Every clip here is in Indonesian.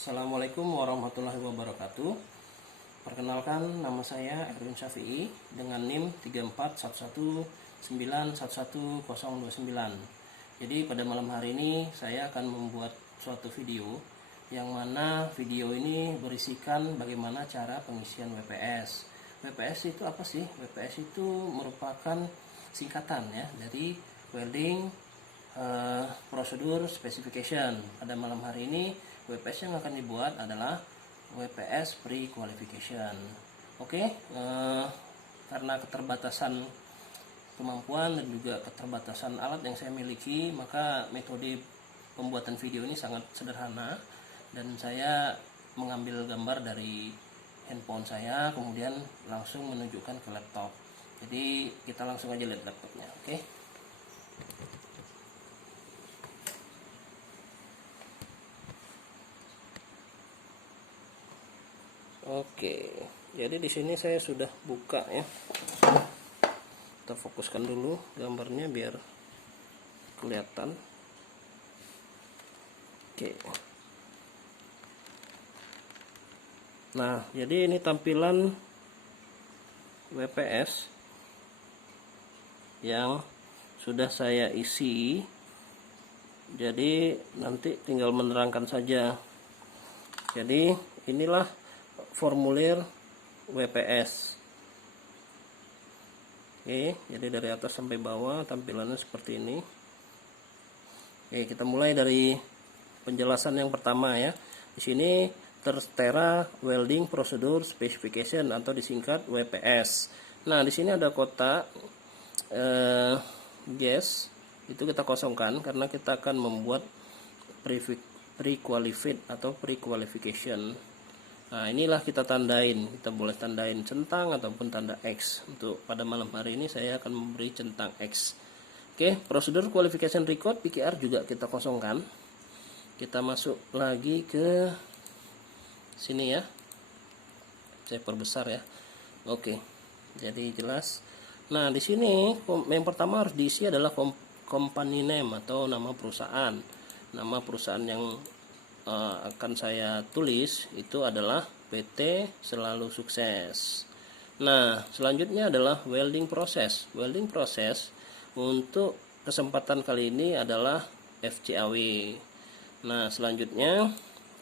Assalamualaikum warahmatullahi wabarakatuh. Perkenalkan, nama saya Erwin Syafi'i dengan NIM 3411911029. Jadi pada malam hari ini saya akan membuat suatu video yang mana video ini berisikan bagaimana cara pengisian WPS. WPS itu apa sih? WPS itu merupakan singkatan ya dari Welding Procedure Specification. Pada malam hari ini WPS yang akan dibuat adalah WPS Pre-Qualification. Oke, karena keterbatasan kemampuan dan juga keterbatasan alat yang saya miliki, maka metode pembuatan video ini sangat sederhana dan saya mengambil gambar dari handphone saya, kemudian langsung menunjukkan ke laptop. Jadi kita langsung aja lihat laptopnya. Oke. Oke, jadi di sini saya sudah buka ya. Kita fokuskan dulu gambarnya biar kelihatan. Oke. Nah, jadi ini tampilan WPS yang sudah saya isi. Jadi nanti tinggal menerangkan saja. Jadi inilah formulir WPS. Oke, jadi dari atas sampai bawah tampilannya seperti ini. Oke, kita mulai dari penjelasan yang pertama ya. Di sini tertera Welding Procedure Specification atau disingkat WPS. Nah, di sini ada kotak yes, itu kita kosongkan karena kita akan membuat pre-qualified atau pre-qualification. Nah, inilah kita tandain. Kita boleh tandain centang ataupun tanda X. Untuk pada malam hari ini saya akan memberi centang X. Oke, prosedur qualification record PQR juga kita kosongkan. Kita masuk lagi ke sini ya. Saya perbesar ya. Oke. Jadi jelas. Nah, di sini yang pertama harus diisi adalah company name atau nama perusahaan. Nama perusahaan yang akan saya tulis itu adalah PT Selalu Sukses. Nah, selanjutnya adalah welding proses. Welding proses untuk kesempatan kali ini adalah FCAW. Nah, selanjutnya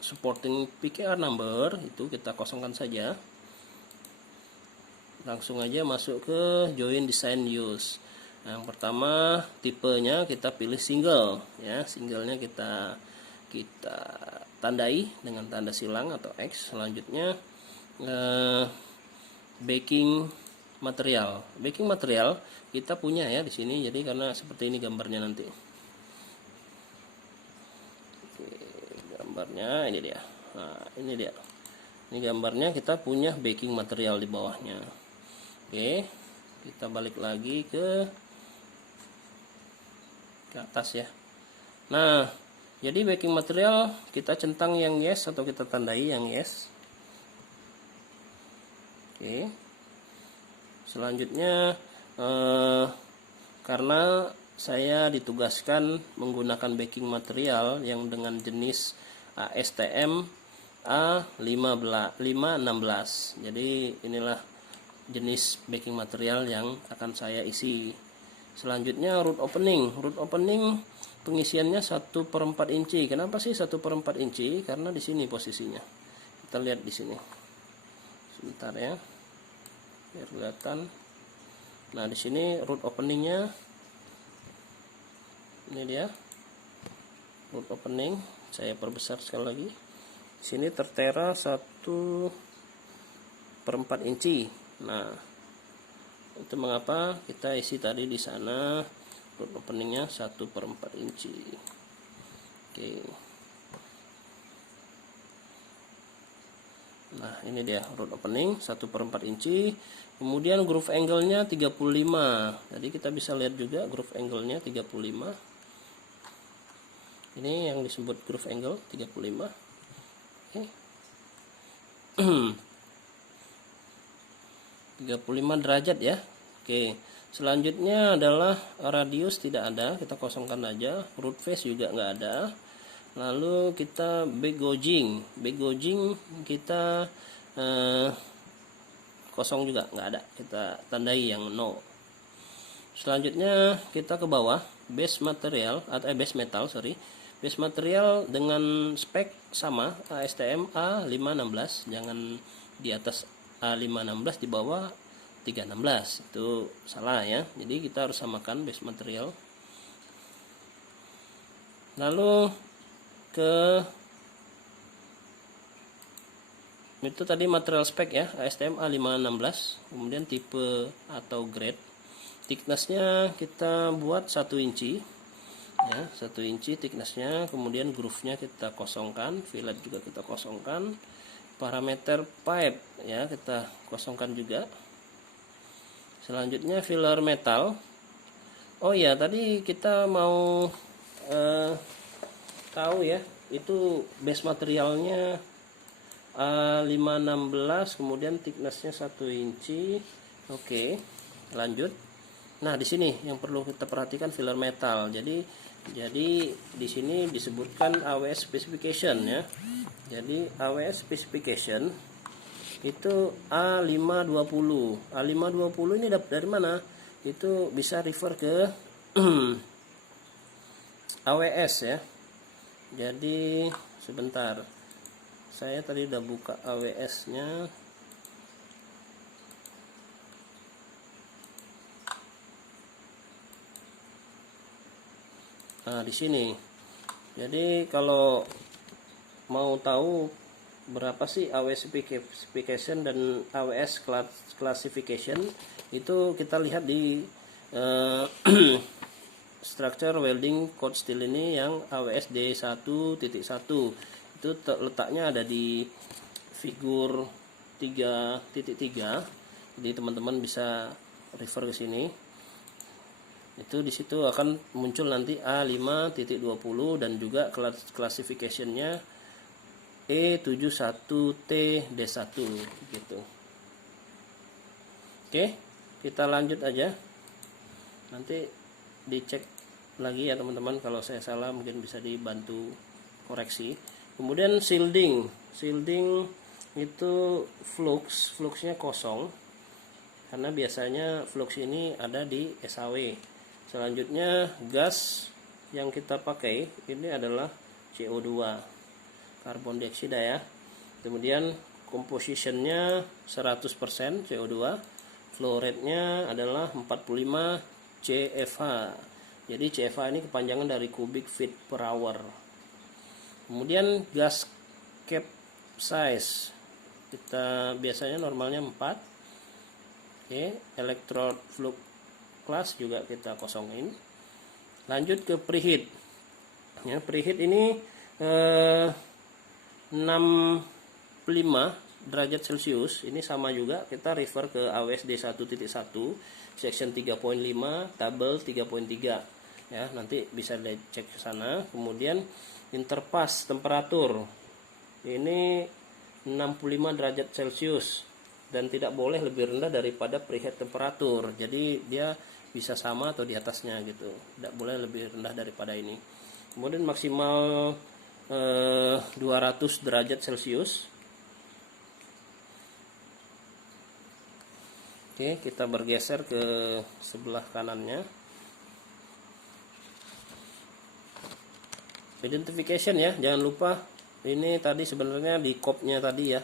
supporting PQR number itu kita kosongkan saja. Langsung aja masuk ke join design use. Yang pertama tipenya kita pilih single ya. Singlenya kita tandai dengan tanda silang atau X. Selanjutnya backing material. Backing material kita punya ya di sini. Jadi karena seperti ini gambarnya nanti. Oke, gambarnya ini dia. Nah, ini dia. Ini gambarnya kita punya backing material di bawahnya. Oke, kita balik lagi ke atas ya. Nah, jadi backing material kita centang yang yes atau kita tandai yang yes. Oke. Selanjutnya karena saya ditugaskan menggunakan backing material yang dengan jenis ASTM A516. Jadi inilah jenis backing material yang akan saya isi. Selanjutnya root opening. Root opening pengisiannya 1/4 inci. Kenapa sih 1/4 inci? Karena di sini posisinya. Kita lihat di sini. Sebentar ya. Biar kelihatan. Nah, di sini root openingnya. Ini dia. Root opening. Saya perbesar sekali lagi. Di sini tertera 1/4 inci. Nah, itu mengapa kita isi tadi di sana root openingnya 1/4 inci. Oke. Nah, ini dia root opening 1/4 inci. Kemudian groove angle-nya 35. Jadi kita bisa lihat juga groove angle-nya 35. Ini yang disebut groove angle 35. Oke. 35 derajat ya. Oke. Selanjutnya adalah radius tidak ada, kita kosongkan aja. Root face juga nggak ada. Lalu kita backgoughing kita kosong juga, nggak ada, kita tandai yang no. Selanjutnya kita ke bawah, base material atau base metal, base material dengan spek sama ASTM A516, jangan di atas A516 di bawah 316, itu salah ya. Jadi kita harus samakan base material. Lalu ke itu tadi material spek ya, ASTM A516, kemudian tipe atau grade. Thicknessnya kita buat 1 inci ya, 1 inci thicknessnya. Kemudian groove-nya kita kosongkan, fillet juga kita kosongkan, parameter pipe ya kita kosongkan juga. Selanjutnya filler metal. Oh ya, tadi kita mau tahu ya, itu base materialnya A516, kemudian thicknessnya 1 inci. Oke, lanjut. Nah, di sini yang perlu kita perhatikan filler metal. Jadi di sini disebutkan AWS specification ya. Jadi AWS specification itu A520. A520 ini dapat dari mana? Itu bisa refer ke AWS ya. Jadi sebentar, saya tadi udah buka AWS-nya. Nah, di sini. Jadi kalau mau tahu berapa sih AWS specification dan AWS classification, itu kita lihat di structure welding code steel ini yang AWS D1.1. Itu letaknya ada di figur 3.3. Jadi teman-teman bisa refer ke sini. Itu di situ akan muncul nanti A5.20 dan juga classification-nya E71TD1 gitu. Oke, kita lanjut aja. Nanti dicek lagi ya teman-teman, kalau saya salah mungkin bisa dibantu koreksi. Kemudian shielding itu fluxnya kosong, karena biasanya flux ini ada di SAW. Selanjutnya gas yang kita pakai ini adalah CO2, karbon dioksida ya. Kemudian compositionnya 100% CO2, flow rate-nya adalah 45 CFH. Jadi CFH ini kepanjangan dari cubic feet per hour. Kemudian gas cap size kita biasanya normalnya 4. Oke, electrode flux class juga kita kosongin. Lanjut ke preheat. Ya, preheat ini 65 derajat Celcius. Ini sama juga, kita refer ke AWS D1.1 section 3.5 tabel 3.3 ya, nanti bisa dicek ke sana. Kemudian interpass temperatur ini 65 derajat Celcius dan tidak boleh lebih rendah daripada preheat temperatur. Jadi dia bisa sama atau di atasnya gitu, tidak boleh lebih rendah daripada ini. Kemudian maksimal 200 derajat Celcius. Oke, kita bergeser ke sebelah kanannya. Identification ya, jangan lupa ini tadi sebenarnya di copnya tadi ya,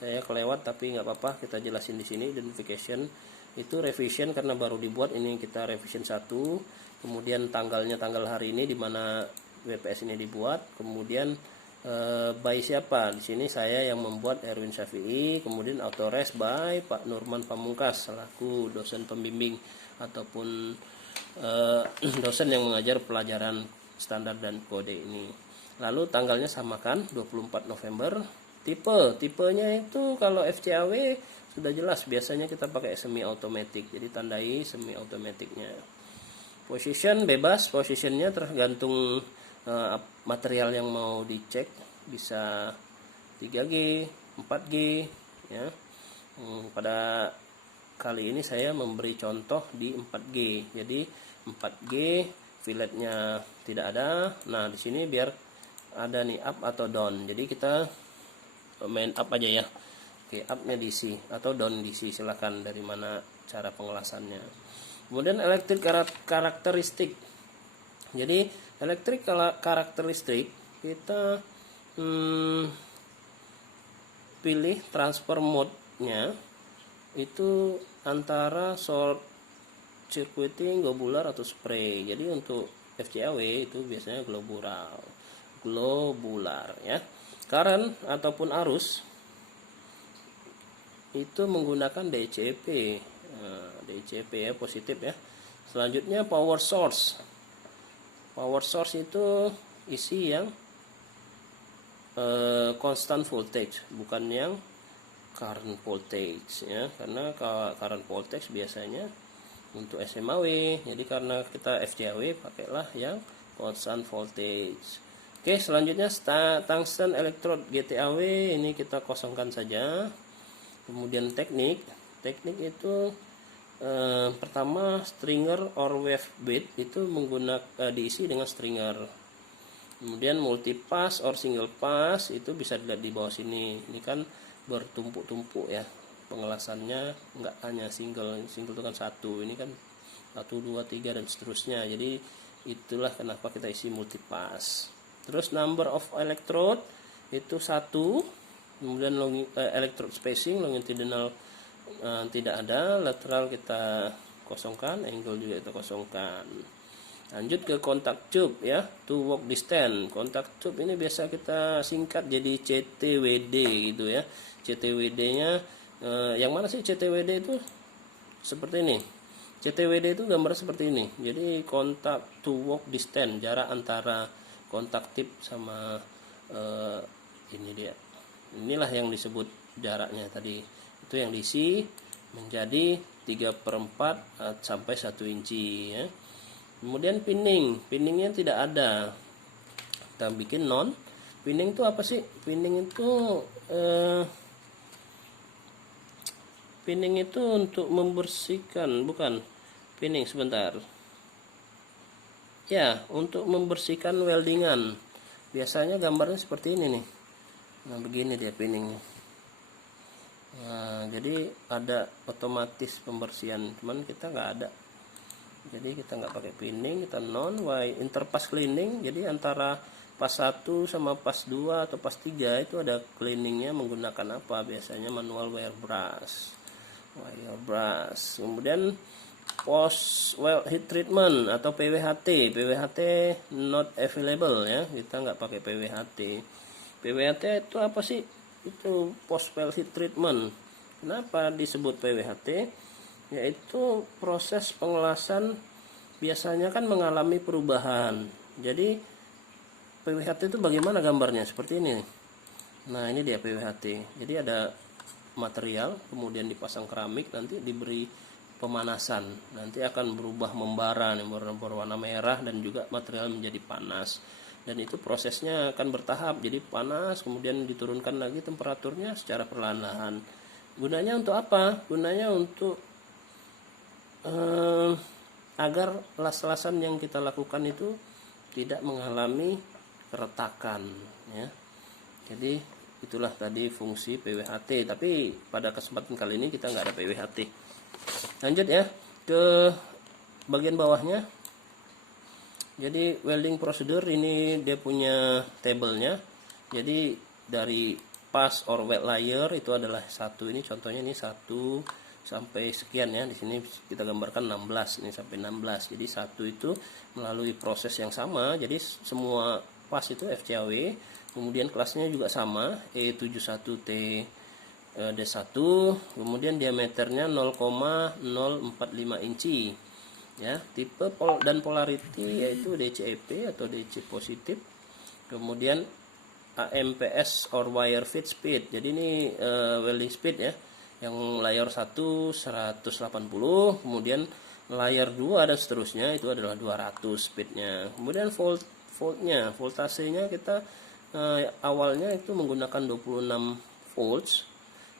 saya kelewat tapi nggak apa-apa, kita jelasin di sini. Identification itu revision karena baru dibuat, ini kita revision 1. Kemudian tanggalnya tanggal hari ini di mana WPS ini dibuat. Kemudian by siapa? Di sini saya yang membuat, Erwin Syafi'i. Kemudian authorized by Pak Nurman Pamungkas selaku dosen pembimbing ataupun dosen yang mengajar pelajaran standar dan kode ini. Lalu tanggalnya samakan 24 November. Tipenya itu kalau FCAW sudah jelas, biasanya kita pakai semi automatic, jadi tandai semi automaticnya. Position bebas, positionnya tergantung material yang mau dicek, bisa 3G, 4G ya. Pada kali ini saya memberi contoh di 4G. Jadi 4G filletnya tidak ada. Nah, di sini biar ada nih up atau down. Jadi kita main up aja ya. Oke, up-nya DC atau down DC, silahkan dari mana cara pengelasannya. Kemudian elektrik karakteristik. Jadi elektrik karakteristik kita pilih transfer mode-nya itu antara short circuiting, globular atau spray. Jadi untuk FCAW itu biasanya globular ya. Current ataupun arus itu menggunakan DCP. DCP ya, positif ya. Selanjutnya power source. Power source itu isi yang constant voltage, bukan yang current voltage ya, karena current voltage biasanya untuk SMAW, jadi karena kita FCAW pakailah yang constant voltage. Oke, selanjutnya tungsten electrode GTAW, ini kita kosongkan saja. Kemudian teknik itu pertama stringer or wave bit itu menggunakan diisi dengan stringer. Kemudian multipass or single pass itu bisa dilihat di bawah sini. Ini kan bertumpuk-tumpuk ya. Pengelasannya enggak hanya single itu kan satu. Ini kan 1, 2, 3 dan seterusnya. Jadi itulah kenapa kita isi multipass. Terus number of electrode itu 1. Kemudian electrode spacing longitudinal tidak ada, lateral kita kosongkan, angle juga kita kosongkan. Lanjut ke kontak tube ya, to work distance. Kontak tube ini biasa kita singkat jadi CTWD gitu ya. CTWD-nya yang mana sih CTWD itu? Seperti ini. CTWD itu gambar seperti ini. Jadi kontak to work distance, jarak antara kontak tip sama ini dia. Inilah yang disebut jaraknya tadi. Itu yang diisi menjadi 3/4 sampai 1 inci ya. Kemudian pinningnya tidak ada, kita bikin non. Pinning itu apa sih? Pinning itu untuk membersihkan, bukan pinning, sebentar ya, untuk membersihkan weldingan. Biasanya gambarnya seperti ini nih. Nah begini dia pinningnya. Nah, jadi ada otomatis pembersihan, cuman kita nggak ada. Jadi kita nggak pakai pinning, kita non interpass cleaning. Jadi antara pas 1 sama pas 2 atau pas 3 itu ada cleaningnya menggunakan apa? Biasanya manual wire brush. Kemudian post well heat treatment atau PWHT. PWHT not available ya, kita nggak pakai PWHT. PWHT itu apa sih? Itu post well heat treatment. Kenapa disebut PWHT? Yaitu proses pengelasan biasanya kan mengalami perubahan. Jadi PWHT itu bagaimana gambarnya? Seperti ini. Nah ini dia PWHT. Jadi ada material, kemudian dipasang keramik, nanti diberi pemanasan. Nanti akan berubah membara, berwarna merah, dan juga material menjadi panas. Dan itu prosesnya akan bertahap, jadi panas, kemudian diturunkan lagi temperaturnya secara perlahan-lahan. Gunanya untuk apa? Gunanya untuk agar las-lasan yang kita lakukan itu tidak mengalami keretakan ya. Jadi itulah tadi fungsi PWHT, tapi pada kesempatan kali ini kita nggak ada PWHT. Lanjut ya ke bagian bawahnya. Jadi welding procedure ini dia punya tabelnya. Jadi dari pass or wet layer itu adalah 1, ini contohnya ini 1 sampai sekian ya. Di sini kita gambarkan 16 ini sampai 16. Jadi 1 itu melalui proses yang sama. Jadi semua pas itu FCAW, kemudian kelasnya juga sama, E71T D1, kemudian diameternya 0,045 inci ya. Tipe dan polarity yaitu DCEP atau DC positif. Kemudian AMPS or wire feed speed. Jadi ini welding speed ya. Yang layer 1 180, kemudian layer 2 dan seterusnya itu adalah 200 speednya. Kemudian voltasenya kita awalnya itu menggunakan 26 volts,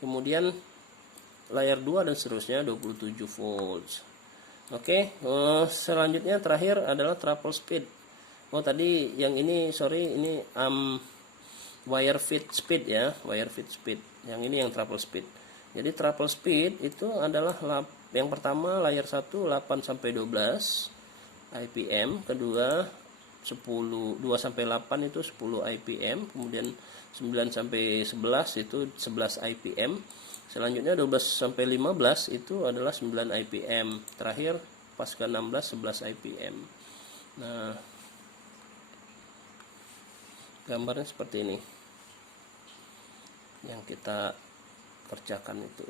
kemudian layer 2 dan seterusnya 27 volts. Oke, selanjutnya terakhir adalah triple speed. Oh tadi yang ini sorry, ini wire feed speed ya, wire feed speed. Yang ini yang travel speed. Jadi travel speed itu adalah yang pertama layer 1 8 sampai 12 IPM, kedua 2 sampai 8 itu 10 IPM, kemudian 9 sampai 11 itu 11 IPM. Selanjutnya 12 sampai 15 itu adalah 9 IPM. Terakhir pas ke 16 11 IPM. Nah, gambarnya seperti ini. Yang kita kerjakan itu.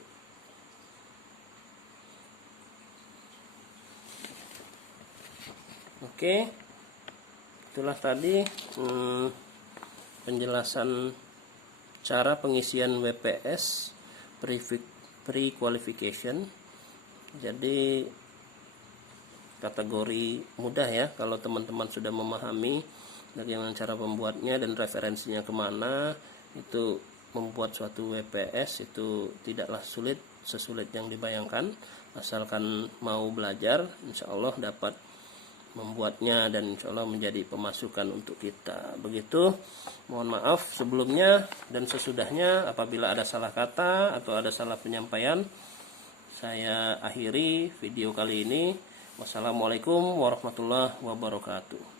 Oke, itulah tadi penjelasan cara pengisian WPS pre-qualification. Jadi kategori mudah ya, kalau teman-teman sudah memahami bagaimana cara pembuatnya dan referensinya kemana, itu membuat suatu WPS itu tidaklah sulit, sesulit yang dibayangkan. Asalkan mau belajar, insya Allah dapat membuatnya dan insya Allah menjadi pemasukan untuk kita. Begitu, mohon maaf sebelumnya dan sesudahnya apabila ada salah kata atau ada salah penyampaian. Saya akhiri video kali ini. Wassalamualaikum warahmatullahi wabarakatuh.